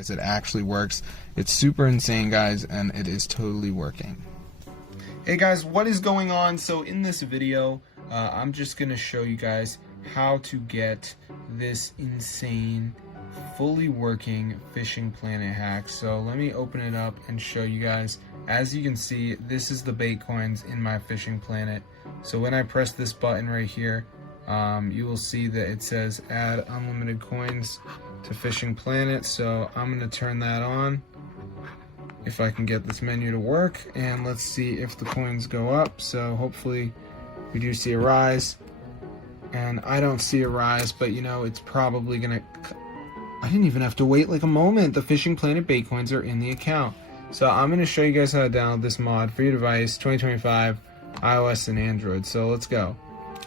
guys, it actually works. It's super insane, guys, and it is totally working. Hey guys, what is going on? So in this video, I'm just gonna show you guys how to get this insane, fully working Fishing Planet hack. So let me open it up and show you guys. As you can see, this is the BaitCoins in my Fishing Planet. So when I press this button right here, you will see that it says add unlimited coins to Fishing Planet. So I'm gonna turn that on if I can get this menu to work, and let's see if the coins go up. So hopefully we do see a rise, and I don't see a rise, but you know, it's probably gonna, I didn't even have to wait like a moment. The Fishing Planet BaitCoins are in the account. So I'm gonna show you guys how to download this mod for your device, 2025, iOS and Android. So let's go.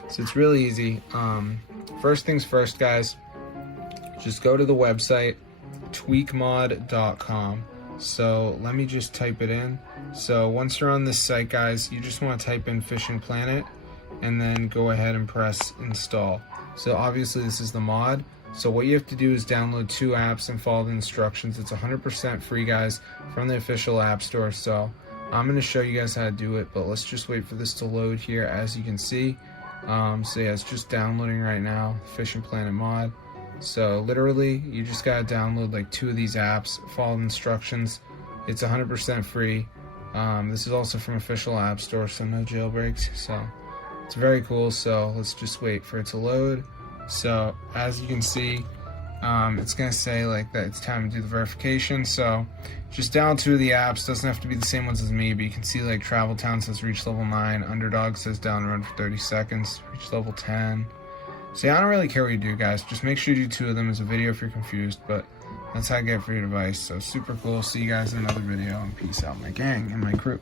So it's really easy. First things first, guys, just go to the website tweakmod.com. So let me just type it in. So once you're on this site, guys, you just want to type in Fishing Planet and then go ahead and press install. So obviously this is the mod. So what you have to do is download 2 apps and follow the instructions. It's 100% free, guys, from the official app store. So I'm going to show you guys how to do it, but let's just wait for this to load here. As you can see, so yeah, it's just downloading right now, Fishing Planet mod. So literally, you just gotta download like 2 of these apps, follow the instructions. It's 100% free. This is also from official app store, so no jailbreaks. So it's very cool. So let's just wait for it to load. So as you can see, it's gonna say like that it's time to do the verification. So just download 2 of the apps. Doesn't have to be the same ones as me, but you can see like Travel Town says reach level 9, Underdog says download for 30 seconds, reach level 10. So yeah, I don't really care what you do, guys. Just make sure you do 2 of them as a video if you're confused, but that's how I get it for your device. So super cool. See you guys in another video, and peace out, my gang and my crew.